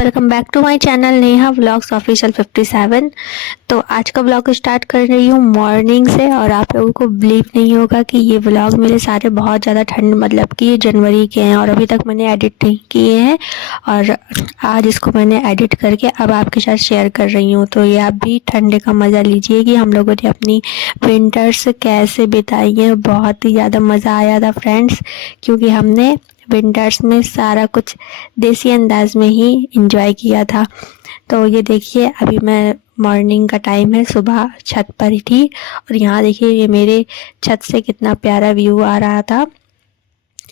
Welcome back to my channel Neha vlogs official 57। तो आज का व्लॉग स्टार्ट कर रही हूँ मॉर्निंग से। और आप लोगों को बिलीव नहीं होगा कि ये व्लॉग मेरे सारे बहुत ज़्यादा ठंड मतलब कि जनवरी के हैं और अभी तक मैंने एडिट नहीं किए हैं। और आज इसको मैंने एडिट करके अब आपके साथ शेयर कर रही हूँ। तो ये आप भी ठंडे का मज़ा लीजिए कि हम लोगों ने अपनी विंटर्स कैसे बिताई है। बहुत ही ज़्यादा मज़ा आया था फ्रेंड्स, क्योंकि हमने विंटर्स में सारा कुछ देसी अंदाज में ही एंजॉय किया था। तो ये देखिए अभी मैं मॉर्निंग का टाइम है, सुबह छत पर ही थी और यहाँ देखिए ये मेरे छत से कितना प्यारा व्यू आ रहा था।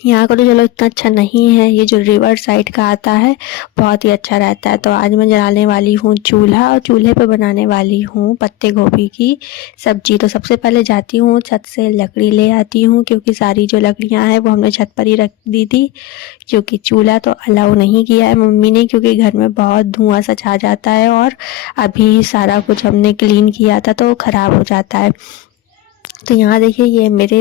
यहाँ का तो चलो इतना अच्छा नहीं है, ये जो रिवर साइड का आता है बहुत ही अच्छा रहता है। तो आज मैं जलाने वाली हूँ चूल्हा और चूल्हे पे बनाने वाली हूँ पत्ते गोभी की सब्जी। तो सबसे पहले जाती हूँ छत से लकड़ी ले आती हूँ, क्योंकि सारी जो लकड़ियाँ हैं वो हमने छत पर ही रख दी थी, क्योंकि चूल्हा तो अलाउ नहीं किया है मम्मी ने, क्योंकि घर में बहुत धुआं सा छा जाता है और अभी सारा कुछ हमने क्लीन किया था तो ख़राब हो जाता है। तो यहाँ देखिए ये मेरे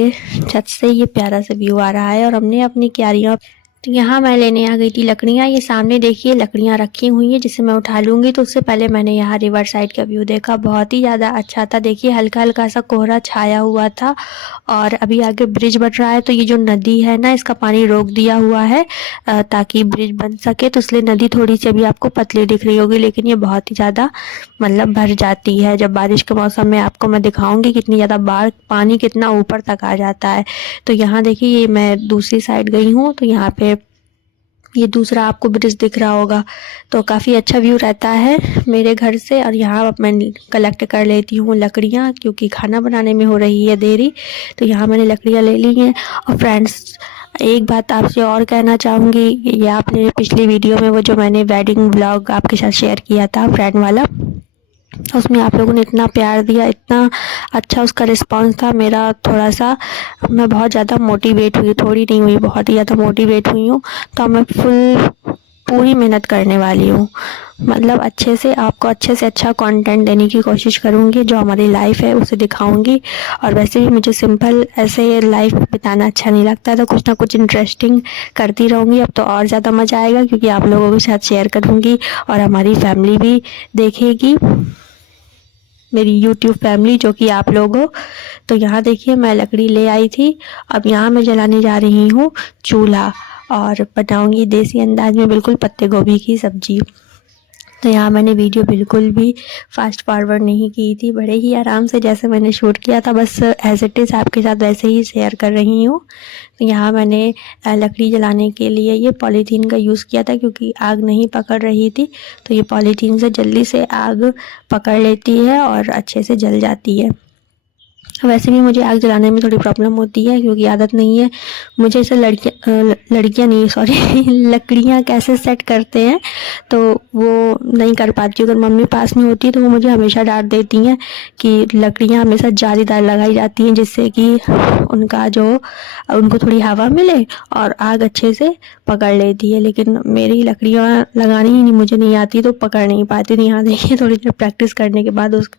छत से ये प्यारा सा व्यू आ रहा है और हमने अपनी क्यारियाँ। तो यहाँ मैं लेने आ गई थी लकड़ियाँ। ये सामने देखिए लकड़ियाँ रखी हुई हैं जिसे मैं उठा लूँगी। तो उससे पहले मैंने यहाँ रिवर साइड का व्यू देखा, बहुत ही ज़्यादा अच्छा था। देखिए हल्का हल्का सा कोहरा छाया हुआ था और अभी आगे ब्रिज बन रहा है। तो ये जो नदी है ना, इसका पानी रोक दिया हुआ है ताकि ब्रिज बन सके। तो इसलिए नदी थोड़ी सी अभी आपको पतली दिख रही होगी, लेकिन ये बहुत ही ज़्यादा मतलब भर जाती है। जब बारिश के मौसम में आपको मैं दिखाऊंगी कितनी ज़्यादा बाढ़, पानी कितना ऊपर तक आ जाता है। तो यहाँ देखिए ये मैं दूसरी साइड गई हूँ, तो यहाँ पे ये दूसरा आपको ब्रिज दिख रहा होगा। तो काफ़ी अच्छा व्यू रहता है मेरे घर से। और यहाँ मैं कलेक्ट कर लेती हूँ लकड़ियाँ, क्योंकि खाना बनाने में हो रही है देरी। तो यहाँ मैंने लकड़ियाँ ले ली हैं। और फ्रेंड्स एक बात आपसे और कहना चाहूँगी, ये आपने पिछली वीडियो में वो जो मैंने वेडिंग ब्लॉग आपके साथ शेयर किया था फ्रेंड वाला, उसमें आप लोगों ने इतना प्यार दिया, इतना अच्छा उसका रिस्पांस था मेरा। थोड़ा सा मैं बहुत ज़्यादा मोटिवेट हुई, थोड़ी नहीं हुई, बहुत ही ज़्यादा मोटिवेट हुई हूँ। तो मैं पूरी मेहनत करने वाली हूँ, मतलब अच्छे से आपको अच्छे से अच्छा कंटेंट देने की कोशिश करूँगी। जो हमारी लाइफ है उसे दिखाऊँगी। और वैसे भी मुझे सिंपल ऐसे लाइफ बिताना अच्छा नहीं लगता, तो कुछ ना कुछ इंटरेस्टिंग करती रहूँगी। अब तो और ज़्यादा मज़ा आएगा, क्योंकि आप लोगों के साथ शेयर करूँगी और हमारी फैमिली भी देखेगी, मेरी YouTube फैमिली जो कि आप लोग हो। तो यहाँ देखिए मैं लकड़ी ले आई थी। अब यहाँ मैं जलाने जा रही हूँ चूल्हा और बनाऊँगी देसी अंदाज में बिल्कुल पत्ते गोभी की सब्जी। तो यहाँ मैंने वीडियो बिल्कुल भी फास्ट फॉरवर्ड नहीं की थी, बड़े ही आराम से जैसे मैंने शूट किया था बस एज इट इज़ आपके साथ वैसे ही शेयर कर रही हूँ। तो यहाँ मैंने लकड़ी जलाने के लिए ये पॉलीथीन का यूज़ किया था, क्योंकि आग नहीं पकड़ रही थी। तो ये पॉलीथीन से जल्दी से आग पकड़ लेती है और अच्छे से जल जाती है। वैसे भी मुझे आग जलाने में थोड़ी प्रॉब्लम होती है, क्योंकि आदत नहीं है मुझे। ऐसे लड़कियाँ नहीं सॉरी लकड़ियाँ कैसे सेट करते हैं तो वो नहीं कर पाती। अगर मम्मी पास में होती है तो वो मुझे हमेशा डांट देती हैं कि लकड़ियाँ हमेशा जालीदार लगाई जाती हैं, जिससे कि उनको थोड़ी हवा मिले और आग अच्छे से पकड़ लेती है। लेकिन मेरी लकड़ियाँ लगानी ही नहीं मुझे नहीं आती, तो पकड़ नहीं पाती थी। यहाँ देखिए थोड़ी देर प्रैक्टिस करने के बाद, उस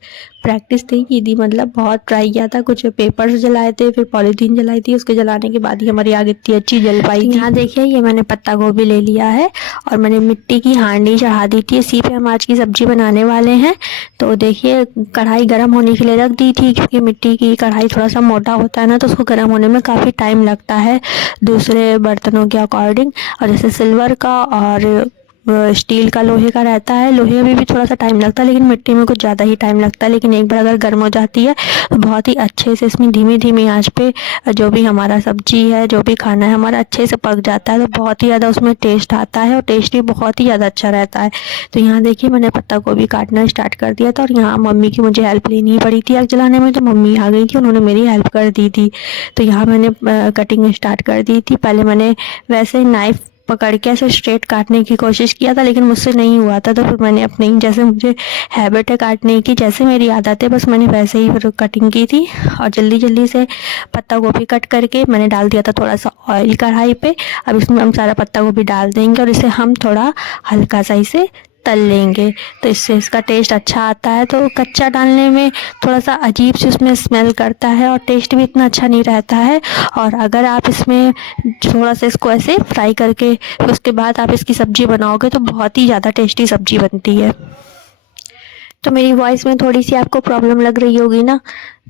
प्रैक्टिस नहीं की थी, मतलब बहुत ट्राई किया था। कुछ पेपर्स जलाए थे, फिर पॉलीथीन जलाई थी, उसके जलाने के बाद ही हमारी आग इतनी अच्छी जल पाई थी। यहाँ देखिए ये मैंने पत्ता गोभी ले लिया है और मैंने मिट्टी की हांडी चढ़ा दी थी, इसी पे हम आज की सब्जी बनाने वाले हैं। तो देखिए कढ़ाई गर्म होने के लिए रख दी थी, क्योंकि मिट्टी की कढ़ाई थोड़ा सा मोटा होता है ना, तो उसको गर्म होने में काफ़ी टाइम लगता है दूसरे बर्तनों के अकॉर्डिंग। और जैसे सिल्वर का और स्टील का, लोहे का रहता है, लोहे में भी थोड़ा सा टाइम लगता है, लेकिन मिट्टी में कुछ ज़्यादा ही टाइम लगता है। लेकिन एक बार अगर गर्म हो जाती है तो बहुत ही अच्छे से इसमें धीमी धीमी आंच पे जो भी हमारा सब्जी है, जो भी खाना है हमारा, अच्छे से पक जाता है। तो बहुत ही ज़्यादा उसमें टेस्ट आता है और टेस्ट भी बहुत ही ज़्यादा अच्छा रहता है। तो यहाँ देखिए मैंने पत्ता गोभी काटना स्टार्ट कर दिया था और यहाँ मम्मी की मुझे हेल्प लेनी पड़ी थी आग जलाने में। तो मम्मी आ गई थी, उन्होंने मेरी हेल्प कर दी थी। तो यहाँ मैंने कटिंग स्टार्ट कर दी थी। पहले मैंने वैसे नाइफ पकड़ के ऐसे स्ट्रेट काटने की कोशिश किया था, लेकिन मुझसे नहीं हुआ था। तो फिर मैंने अपने ही, जैसे मुझे हैबिट है काटने की, जैसे मेरी आदत है, बस मैंने वैसे ही फिर कटिंग की थी। और जल्दी जल्दी से पत्ता गोभी कट करके मैंने डाल दिया था थोड़ा सा ऑयल कढ़ाई पे। अब इसमें हम सारा पत्ता गोभी डाल देंगे और इसे हम थोड़ा हल्का सा इसे तल लेंगे तो इससे इसका टेस्ट अच्छा आता है। तो कच्चा डालने में थोड़ा सा अजीब सी उसमें स्मेल करता है और टेस्ट भी इतना अच्छा नहीं रहता है। और अगर आप इसमें थोड़ा सा इसको ऐसे फ्राई करके उसके बाद आप इसकी सब्ज़ी बनाओगे तो बहुत ही ज़्यादा टेस्टी सब्ज़ी बनती है। तो मेरी वॉइस में थोड़ी सी आपको प्रॉब्लम लग रही होगी ना,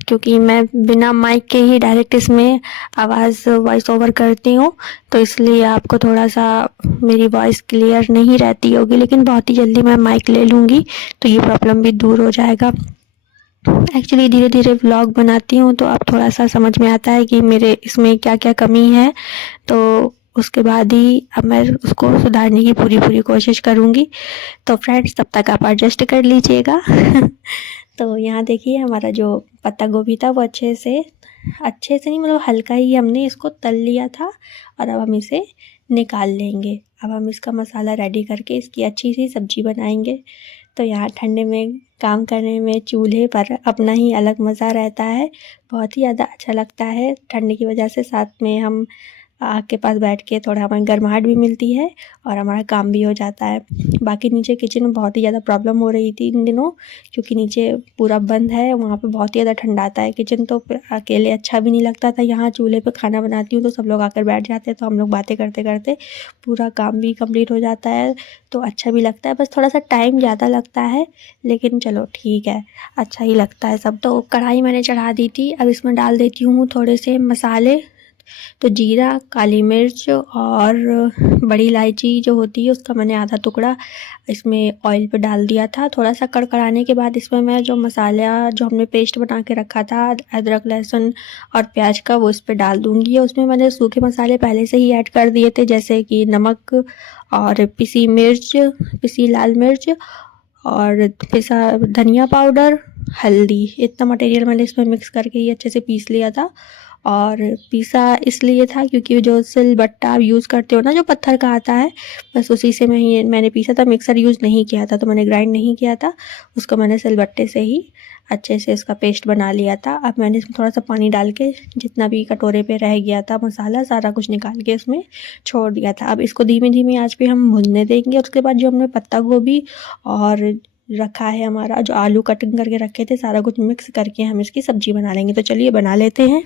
क्योंकि मैं बिना माइक के ही डायरेक्ट इसमें आवाज़ वॉइस ओवर करती हूँ, तो इसलिए आपको थोड़ा सा मेरी वॉइस क्लियर नहीं रहती होगी। लेकिन बहुत ही जल्दी मैं माइक ले लूँगी तो ये प्रॉब्लम भी दूर हो जाएगा। एक्चुअली धीरे धीरे व्लॉग बनाती हूँ तो अब थोड़ा सा समझ में आता है कि मेरे इसमें क्या क्या कमी है, तो उसके बाद ही अब मैं उसको सुधारने की पूरी कोशिश करूँगी। तो फ्रेंड्स तब तक आप एडजस्ट कर लीजिएगा। तो यहाँ देखिए हमारा जो पत्ता गोभी था वो अच्छे से नहीं, मतलब हल्का ही हमने इसको तल लिया था और अब हम इसे निकाल लेंगे। अब हम इसका मसाला रेडी करके इसकी अच्छी सी सब्ज़ी बनाएंगे। तो यहाँ ठंडे में काम करने में चूल्हे पर अपना ही अलग मज़ा रहता है, बहुत ही ज़्यादा अच्छा लगता है। ठंडी की वजह से साथ में हम आग के पास बैठ के थोड़ा हमें गर्माहट भी मिलती है और हमारा काम भी हो जाता है। बाकी नीचे किचन में बहुत ही ज़्यादा प्रॉब्लम हो रही थी इन दिनों, क्योंकि नीचे पूरा बंद है, वहाँ पे बहुत ही ज़्यादा ठंडा आता है किचन, तो अकेले अच्छा भी नहीं लगता था। यहाँ चूल्हे पे खाना बनाती हूँ तो सब लोग आकर बैठ जाते हैं, तो हम लोग बातें करते करते पूरा काम भी कंप्लीट हो जाता है, तो अच्छा भी लगता है। बस थोड़ा सा टाइम ज़्यादा लगता है, लेकिन चलो ठीक है, अच्छा ही लगता है सब। तो कढ़ाई मैंने चढ़ा दी थी, अब इसमें डाल देती हूँ थोड़े से मसाले। तो जीरा, काली मिर्च और बड़ी इलायची जो होती है उसका मैंने आधा टुकड़ा इसमें ऑयल पे डाल दिया था। थोड़ा सा कड़कड़ाने के बाद इसमें मैं जो मसाला जो हमने पेस्ट बना के रखा था अदरक, लहसुन और प्याज का, वो इस पर डाल दूँगी। उसमें मैंने सूखे मसाले पहले से ही ऐड कर दिए थे, जैसे कि नमक और पिसी मिर्च, पिसी लाल मिर्च और पिसा धनिया पाउडर, हल्दी। इतना मटेरियल मैंने इसमें मिक्स करके ही अच्छे से पीस लिया था। और पीसा इसलिए था क्योंकि जो सिलबट्टा आप यूज़ करते हो ना, जो पत्थर का आता है, बस उसी से मैंने पीसा था। मिक्सर यूज़ नहीं किया था, तो मैंने ग्राइंड नहीं किया था उसको, मैंने सिलबट्टे से ही अच्छे से इसका पेस्ट बना लिया था। अब मैंने इसमें थोड़ा सा पानी डाल के जितना भी कटोरे पे रह गया था मसाला सारा कुछ निकाल के इसमें छोड़ दिया था। अब इसको धीमी धीमी आंच पे हम भूनने देंगे। और उसके बाद जो हमने पत्ता गोभी और रखा है, हमारा जो आलू कटिंग करके रखे थे, सारा कुछ मिक्स करके हम इसकी सब्ज़ी बना लेंगे। तो चलिए बना लेते हैं।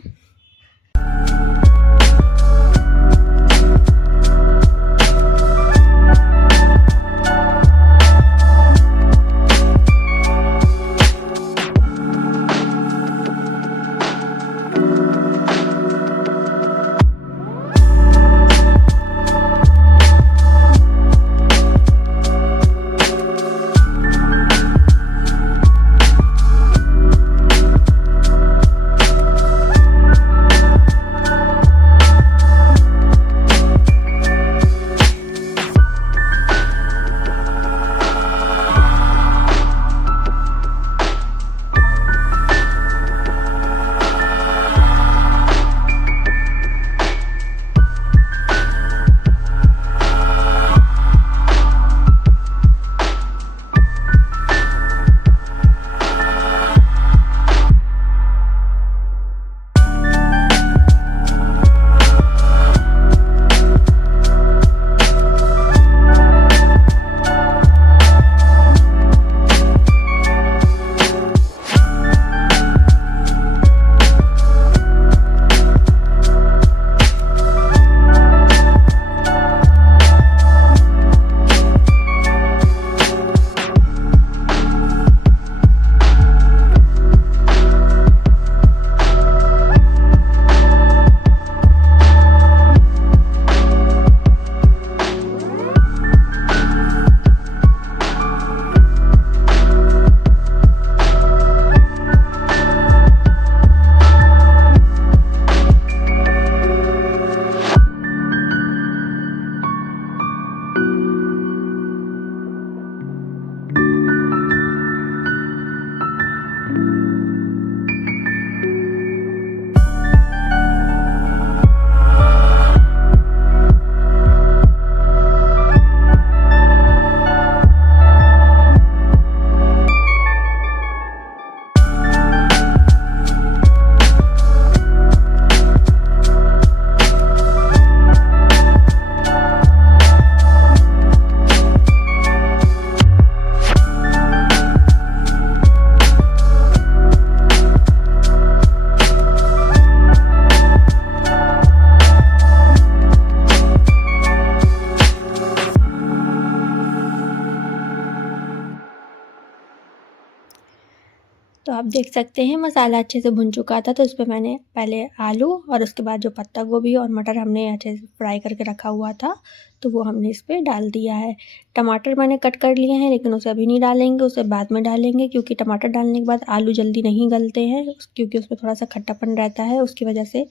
तो आप देख सकते हैं मसाला अच्छे से भुन चुका था, तो उस पर मैंने पहले आलू और उसके बाद जो पत्ता गोभी और मटर हमने अच्छे से फ्राई करके रखा हुआ था, तो वो हमने इस पर डाल दिया है। टमाटर मैंने कट कर लिए हैं, लेकिन उसे अभी नहीं डालेंगे, उसे बाद में डालेंगे, क्योंकि टमाटर डालने के बाद आलू जल्दी नहीं गलते हैं, क्योंकि उसमें थोड़ा सा खट्टापन रहता है, उसकी वजह से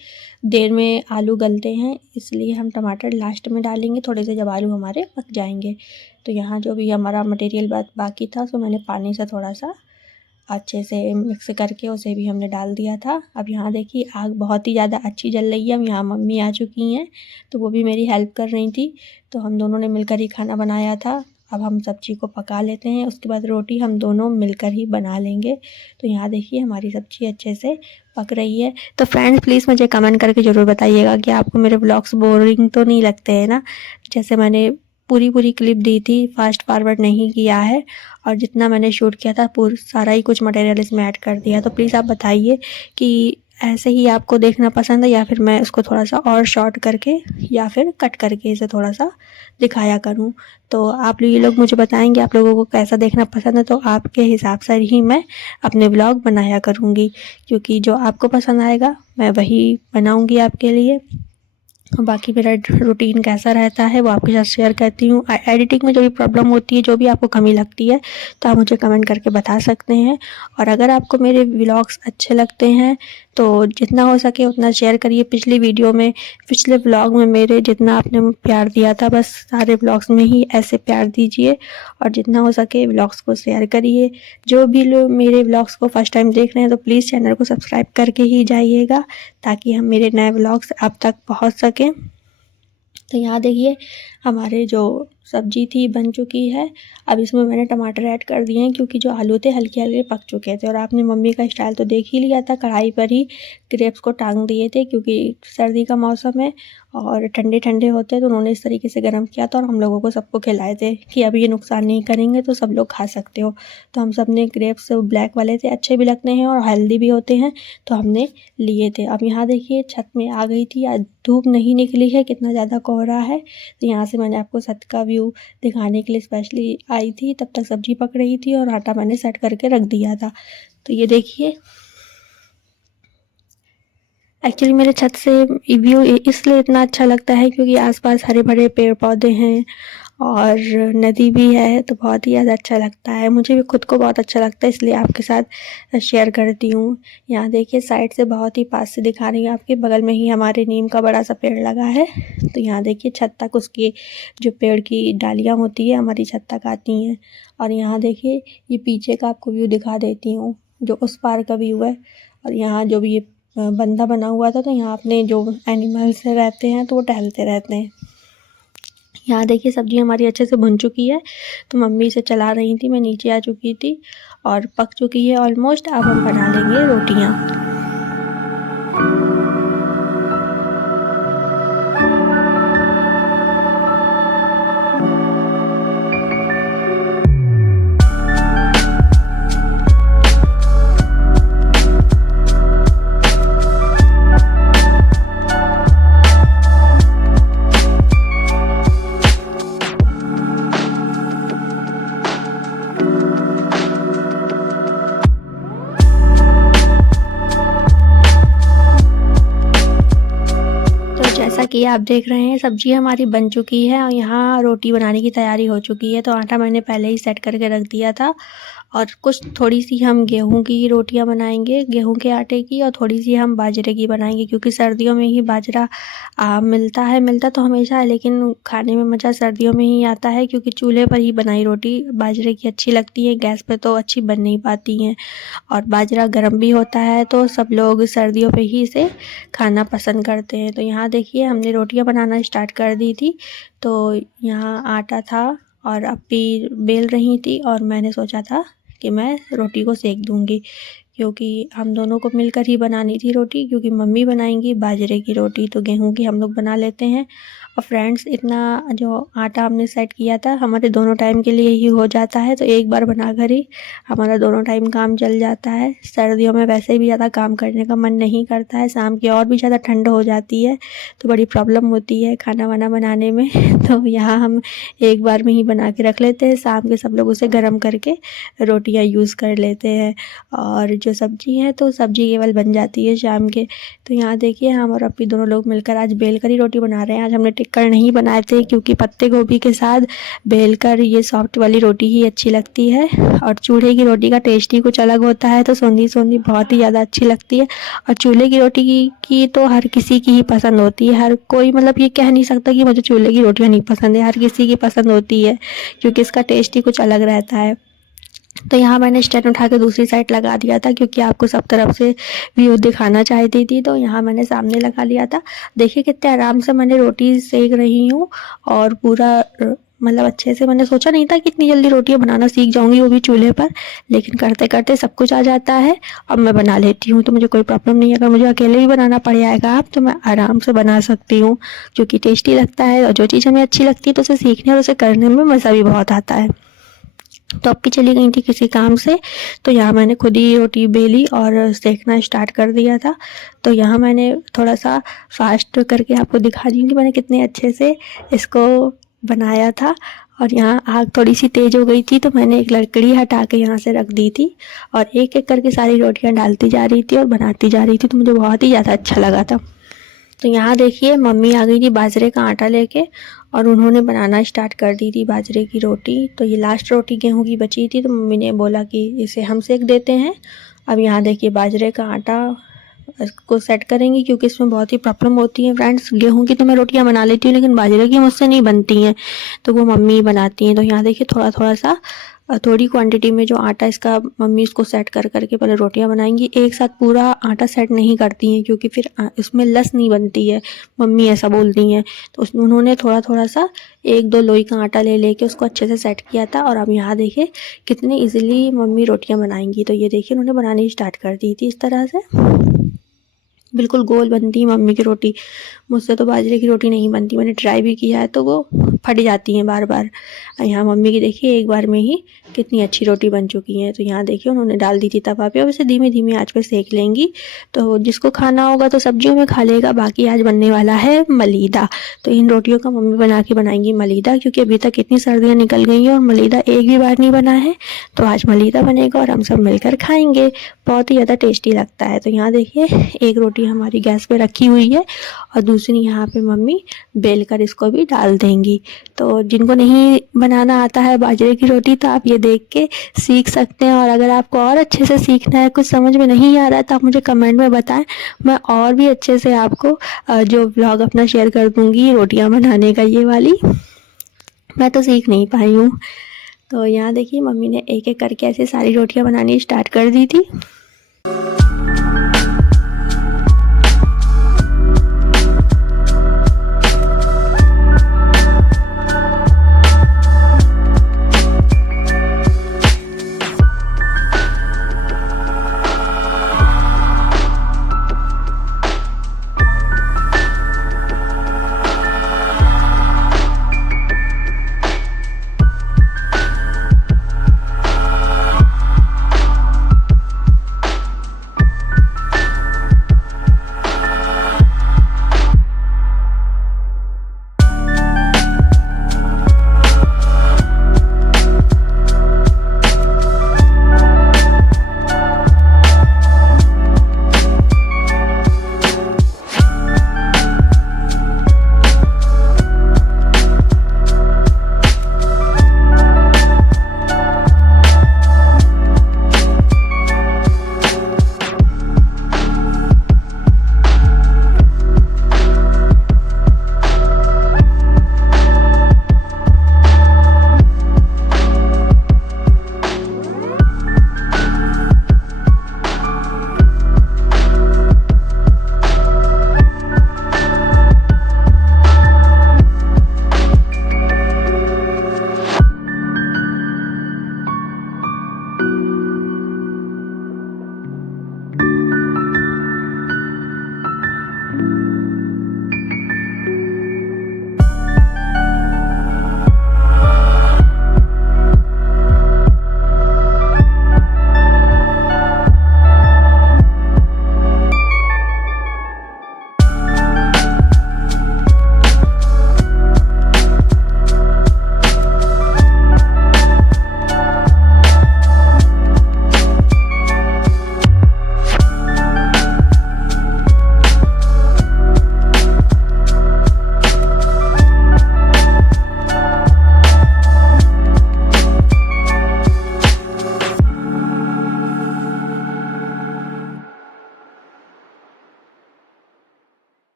देर में आलू गलते हैं, इसलिए हम टमाटर लास्ट में डालेंगे थोड़े से, जब आलू हमारे पक जाएंगे। तो यहाँ जो भी हमारा मटेरियल बाकी था, उसको मैंने पानी से थोड़ा सा अच्छे से मिक्स करके उसे भी हमने डाल दिया था। अब यहाँ देखिए आग बहुत ही ज़्यादा अच्छी जल रही है। अब यहाँ मम्मी आ चुकी हैं, तो वो भी मेरी हेल्प कर रही थी, तो हम दोनों ने मिलकर ही खाना बनाया था। अब हम सब्ज़ी को पका लेते हैं, उसके बाद रोटी हम दोनों मिलकर ही बना लेंगे। तो यहाँ देखिए हमारी सब्ज़ी अच्छे से पक रही है। तो फ्रेंड्स प्लीज़ मुझे कमेंट करके ज़रूर बताइएगा कि आपको मेरे ब्लॉग्स बोरिंग तो नहीं लगते हैं ना। जैसे मैंने पूरी क्लिप दी थी, फास्ट फॉरवर्ड नहीं किया है, और जितना मैंने शूट किया था सारा ही कुछ मटेरियल इसमें ऐड कर दिया। तो प्लीज़ आप बताइए कि ऐसे ही आपको देखना पसंद है, या फिर मैं उसको थोड़ा सा और शॉर्ट करके या फिर कट करके इसे थोड़ा सा दिखाया करूं। तो आप ये लोग मुझे बताएंगे आप लोगों को कैसा देखना पसंद है, तो आपके हिसाब से ही मैं अपने ब्लॉग बनाया करूँगी, क्योंकि जो आपको पसंद आएगा मैं वही बनाऊँगी आपके लिए। बाकी मेरा रूटीन कैसा रहता है वो आपके साथ शेयर करती हूँ। एडिटिंग में जो भी प्रॉब्लम होती है, जो भी आपको कमी लगती है, तो आप मुझे कमेंट करके बता सकते हैं। और अगर आपको मेरे व्लॉग्स अच्छे लगते हैं तो जितना हो सके उतना शेयर करिए। पिछले व्लॉग में मेरे जितना आपने प्यार दिया था, बस सारे व्लॉग्स में ही ऐसे प्यार दीजिए, और जितना हो सके व्लॉग्स को शेयर करिए। जो भी लोग मेरे व्लॉग्स को फर्स्ट टाइम देख रहे हैं, तो प्लीज़ चैनल को सब्सक्राइब करके ही जाइएगा, ताकि हम मेरे नए व्लॉग्स आप तक पहुंच सकें। तो यहाँ देखिए हमारे जो सब्जी थी बन चुकी है। अब इसमें मैंने टमाटर ऐड कर दिए हैं, क्योंकि जो आलू थे हल्के हल्के पक चुके थे। और आपने मम्मी का स्टाइल तो देख ही लिया था, कढ़ाई पर ही ग्रेप्स को टांग दिए थे, क्योंकि सर्दी का मौसम है और ठंडे ठंडे होते हैं, तो उन्होंने इस तरीके से गर्म किया था और हम लोगों को सबको खिलाए थे कि अब ये नुकसान नहीं करेंगे, तो सब लोग खा सकते हो। तो हम सब ने ग्रेप्स ब्लैक वाले थे, अच्छे भी लगते हैं और हेल्दी भी होते हैं, तो हमने लिए थे। अब यहाँ देखिए छत में आ गई थी, आज धूप नहीं निकली है, कितना ज़्यादा कोहरा है। तो यहाँ से मैंने आपको छत का व्यू दिखाने के लिए स्पेशली आई थी। तब तक सब्जी पक रही थी और आटा मैंने सेट करके रख दिया था। तो ये देखिए एक्चुअली मेरे छत से व्यू इसलिए इतना अच्छा लगता है, क्योंकि आसपास हरे भरे पेड़ पौधे हैं और नदी भी है, तो बहुत ही ज़्यादा अच्छा लगता है। मुझे भी खुद को बहुत अच्छा लगता है, इसलिए आपके साथ शेयर करती हूँ। यहाँ देखिए साइड से बहुत ही पास से दिखा रही हूँ, आपके बगल में ही हमारे नीम का बड़ा सा पेड़ लगा है। तो यहाँ देखिए छत तक उसकी जो पेड़ की डालियाँ होती है हमारी छत तक आती हैं। और यहाँ देखिए ये पीछे का आपको व्यू दिखा देती हूँ, जो उस पार का व्यू है। और यहाँ जो भी ये बंदा बना हुआ था, तो यहाँ अपने जो एनिमल्स रहते हैं तो वो टहलते रहते हैं। यहाँ देखिए सब्जी हमारी अच्छे से भुन चुकी है, तो मम्मी इसे चला रही थी, मैं नीचे आ चुकी थी और पक चुकी है ऑलमोस्ट। अब हम बना लेंगे रोटियाँ। जैसा कि आप देख रहे हैं सब्जी हमारी बन चुकी है और यहाँ रोटी बनाने की तैयारी हो चुकी है। तो आटा मैंने पहले ही सेट करके रख दिया था, और कुछ थोड़ी सी हम गेहूं की रोटियां बनाएंगे, गेहूं के आटे की, और थोड़ी सी हम बाजरे की बनाएंगे, क्योंकि सर्दियों में ही बाजरा मिलता तो हमेशा है, लेकिन खाने में मज़ा सर्दियों में ही आता है, क्योंकि चूल्हे पर ही बनाई रोटी बाजरे की अच्छी लगती है, गैस पे तो अच्छी बन नहीं पाती हैं। और बाजरा गर्म भी होता है, तो सब लोग सर्दियों पे ही इसे खाना पसंद करते हैं। तो यहाँ देखिए हमने रोटियां बनाना स्टार्ट कर दी थी। तो यहाँ आटा था और अप्पी बेल रही थी, और मैंने सोचा था कि मैं रोटी को सेक दूंगी, क्योंकि हम दोनों को मिलकर ही बनानी थी रोटी, क्योंकि मम्मी बनाएंगी बाजरे की रोटी तो गेहूं की हम लोग बना लेते हैं। और फ्रेंड्स इतना जो आटा हमने सेट किया था हमारे दोनों टाइम के लिए ही हो जाता है, तो एक बार बनाकर ही हमारा दोनों टाइम काम चल जाता है। सर्दियों में वैसे भी ज़्यादा काम करने का मन नहीं करता है, शाम की और भी ज़्यादा ठंड हो जाती है तो बड़ी प्रॉब्लम होती है खाना वाना बनाने में तो यहाँ हम एक बार में ही बना के रख लेते हैं, शाम के सब लोग उसे गर्म करके रोटियां यूज़ कर लेते हैं। और जो सब्ज़ी है तो सब्ज़ी केवल बन जाती है शाम के। तो यहाँ देखिए हम और अपी दोनों लोग मिलकर आज बेलकर ही रोटी बना रहे हैं। आज हमने टिक्कर नहीं बनाए थे क्योंकि पत्ते गोभी के साथ बेलकर ये सॉफ्ट वाली रोटी ही अच्छी लगती है, और चूल्हे की रोटी का टेस्ट ही कुछ अलग होता है, तो सोंधी सोंधी बहुत ही ज़्यादा अच्छी लगती है। और चूल्हे की रोटी की तो हर किसी की ही पसंद होती है, हर कोई मतलब ये कह नहीं सकता कि मुझे चूल्हे की रोटियाँ नहीं पसंद है, हर किसी की पसंद होती है क्योंकि इसका टेस्ट ही कुछ अलग रहता है। तो यहाँ मैंने स्टैंड उठा के दूसरी साइड लगा दिया था क्योंकि आपको सब तरफ से व्यू दिखाना चाहती थी, तो यहाँ मैंने सामने लगा लिया था। देखिए कितने आराम से मैंने रोटी सेक रही हूँ और पूरा मतलब अच्छे से। मैंने सोचा नहीं था कि इतनी जल्दी रोटियाँ बनाना सीख जाऊँगी, वो भी चूल्हे पर, लेकिन करते करते सब कुछ आ जाता है। अब मैं बना लेती हूँ तो मुझे कोई प्रॉब्लम नहीं है। अगर मुझे अकेले भी बनाना पड़ जाएगा अब तो मैं आराम से बना सकती हूँ, क्योंकि टेस्टी लगता है और जो चीज़ हमें अच्छी लगती है तो उसे सीखने और उसे करने में मज़ा भी बहुत आता है। तो अब की चली गई थी किसी काम से, तो यहाँ मैंने खुद ही रोटी बेली और सेकना स्टार्ट कर दिया था। तो यहाँ मैंने थोड़ा सा फास्ट करके आपको दिखा रही हूँ कि मैंने कितने अच्छे से इसको बनाया था। और यहाँ आग थोड़ी सी तेज़ हो गई थी तो मैंने एक लकड़ी हटा के यहाँ से रख दी थी और एक एक करके सारी रोटियाँ डालती जा रही थी और बनाती जा रही थी, तो मुझे बहुत ही ज़्यादा अच्छा लगा था। तो यहाँ देखिए मम्मी आ गई थी बाजरे का आटा लेके और उन्होंने बनाना स्टार्ट कर दी थी बाजरे की रोटी। तो ये लास्ट रोटी गेहूं की बची थी तो मम्मी ने बोला कि इसे हम सेक देते हैं। अब यहाँ देखिए बाजरे का आटा को सेट करेंगी क्योंकि इसमें बहुत ही प्रॉब्लम होती है फ्रेंड्स। गेहूं की तो मैं रोटियां बना लेती हूँ लेकिन बाजरे की मुझसे नहीं बनती हैं, तो वो मम्मी बनाती हैं। तो यहाँ देखिए थोड़ा थोड़ा सा थोड़ी क्वांटिटी में जो आटा इसका मम्मी इसको सेट कर करके पहले रोटियां बनाएंगी। एक साथ पूरा आटा सेट नहीं करती हैं क्योंकि फिर इसमें लस नहीं बनती है, मम्मी ऐसा बोलती हैं। तो उन्होंने थोड़ा थोड़ा सा एक दो लोई का आटा ले लेके उसको अच्छे से सेट किया था। और अब यहाँ देखिए कितनी ईजिली मम्मी रोटियां बनाएंगी। तो ये देखिए उन्होंने बनानी स्टार्ट कर दी थी इस तरह से, बिल्कुल गोल बनती है मम्मी की रोटी। मुझसे तो बाजरे की रोटी नहीं बनती, मैंने ट्राई भी किया है तो वो फट जाती हैं बार बार। यहाँ मम्मी की देखिए एक बार में ही कितनी अच्छी रोटी बन चुकी है। तो यहाँ देखिए उन्होंने डाल दी थी तवा पे, अब इसे धीमी धीमी आंच पे सेक लेंगी। तो जिसको खाना होगा तो सब्जियों में खा लेगा। बाकी आज बनने वाला है मलीदा, तो इन रोटियों का मम्मी बना के बनाएंगी मलीदा, क्योंकि अभी तक इतनी सर्दियाँ निकल गई हैं और मलीदा एक भी बार नहीं बना है। तो आज मलीदा बनेगा और हम सब मिलकर खाएंगे, बहुत ही ज़्यादा टेस्टी लगता है। तो यहाँ देखिए एक रोटी हमारी गैस पे रखी हुई है और दूसरी यहाँ पे मम्मी बेल कर इसको भी डाल देंगी। तो जिनको नहीं बनाना आता है बाजरे की रोटी तो आप ये देख के सीख सकते हैं, और अगर आपको और अच्छे से सीखना है, कुछ समझ में नहीं आ रहा है तो आप मुझे कमेंट में बताएं, मैं और भी अच्छे से आपको जो व्लॉग अपना शेयर कर दूँगी रोटियाँ बनाने का। ये वाली मैं तो सीख नहीं पाई हूँ। तो यहाँ देखिए मम्मी ने एक एक करके ऐसे सारी रोटियाँ बनानी स्टार्ट कर दी थी।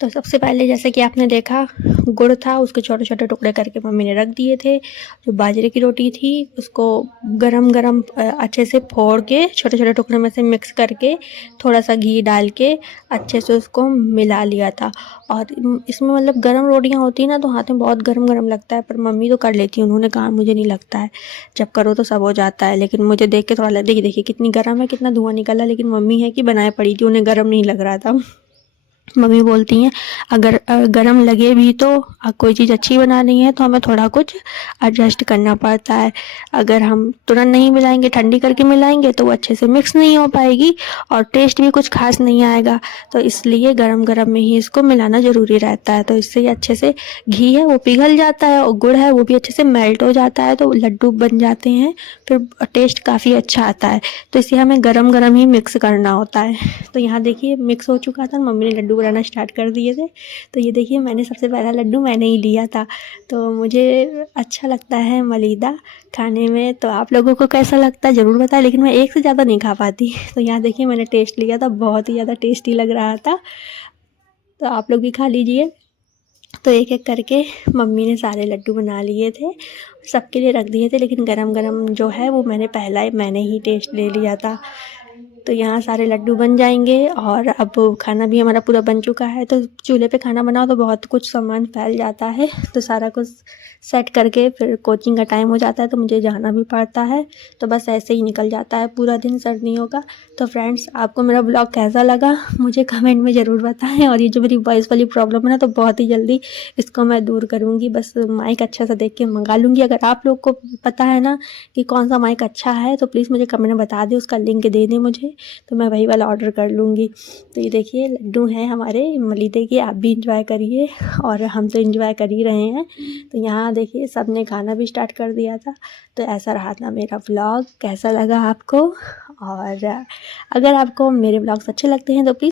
तो सबसे पहले जैसे कि आपने देखा गुड़ था, उसके छोटे-छोटे टुकड़े करके मम्मी ने रख दिए थे। जो बाजरे की रोटी थी उसको गरम-गरम अच्छे से फोड़ के छोटे-छोटे टुकड़े में से मिक्स करके थोड़ा-सा घी डाल के अच्छे से उसको मिला लिया था। और इसमें मतलब गरम रोटियाँ होती हैं ना तो हाथ में बहुत गरम-गरम लगता है, पर मम्मी तो कर लेती हैं, उन्होंने कहा मुझे नहीं लगता है, जब करो तो सब हो जाता है। लेकिन मुझे देख के थोड़ा लगा, देखिए कितनी गरम है, कितना धुआँ निकला, लेकिन मम्मी है कि बनाए पड़ी थी, उन्हें गरम नहीं लग रहा था। मम्मी बोलती हैं अगर गरम लगे भी तो कोई चीज़ अच्छी बनानी है तो हमें थोड़ा कुछ एडजस्ट करना पड़ता है। अगर हम तुरंत नहीं मिलाएंगे, ठंडी करके मिलाएंगे तो वो अच्छे से मिक्स नहीं हो पाएगी और टेस्ट भी कुछ खास नहीं आएगा। तो इसलिए गरम गरम में ही इसको मिलाना ज़रूरी रहता है। तो इससे ये अच्छे से घी है वो पिघल जाता है और गुड़ है वो भी अच्छे से मेल्ट हो जाता है, तो लड्डू बन जाते हैं, फिर टेस्ट काफ़ी अच्छा आता है। तो इसे हमें गरम गरम ही मिक्स करना होता है। तो यहाँ देखिए मिक्स हो चुका था, मम्मी ने लड्डू बनाना स्टार्ट कर दिए थे। तो ये देखिए मैंने सबसे पहला लड्डू मैंने ही लिया था। तो मुझे अच्छा लगता है मलीदा खाने में, तो आप लोगों को कैसा लगता है ज़रूर बताएं, लेकिन मैं एक से ज़्यादा नहीं खा पाती। तो यहाँ देखिए मैंने टेस्ट लिया था, बहुत ही ज़्यादा टेस्टी लग रहा था। तो आप लोग भी खा लीजिए। तो एक एक करके मम्मी ने सारे लड्डू बना लिए थे, सबके लिए रख दिए थे, लेकिन गरम गरम जो है वो मैंने ही टेस्ट ले लिया था। तो यहाँ सारे लड्डू बन जाएंगे और अब खाना भी हमारा पूरा बन चुका है। तो चूल्हे पे खाना बनाओ तो बहुत कुछ सामान फैल जाता है, तो सारा कुछ सेट करके फिर कोचिंग का टाइम हो जाता है तो मुझे जाना भी पड़ता है। तो बस ऐसे ही निकल जाता है पूरा दिन सर्दियों का। तो फ्रेंड्स आपको मेरा ब्लॉग कैसा लगा मुझे कमेंट में ज़रूर बताएं। और ये जो मेरी वॉइस वाली प्रॉब्लम है ना, तो बहुत ही जल्दी इसको मैं दूर करूँगी, बस माइक अच्छा सा देख के मंगा लूँगी। अगर आप लोग को पता है ना कि कौन सा माइक अच्छा है तो प्लीज़ मुझे कमेंट में बता दें, उसका लिंक दे दें मुझे, तो मैं वही वाला ऑर्डर कर लूँगी। तो ये देखिए लड्डू हैं हमारे मलीदे के, आप भी इंजॉय करिए और हम तो इंजॉय कर ही रहे हैं। तो यहाँ देखिए सब ने खाना भी स्टार्ट कर दिया था। तो ऐसा रहा था मेरा व्लॉग, कैसा लगा आपको? और अगर आपको मेरे व्लॉग्स अच्छे लगते हैं तो प्लीज़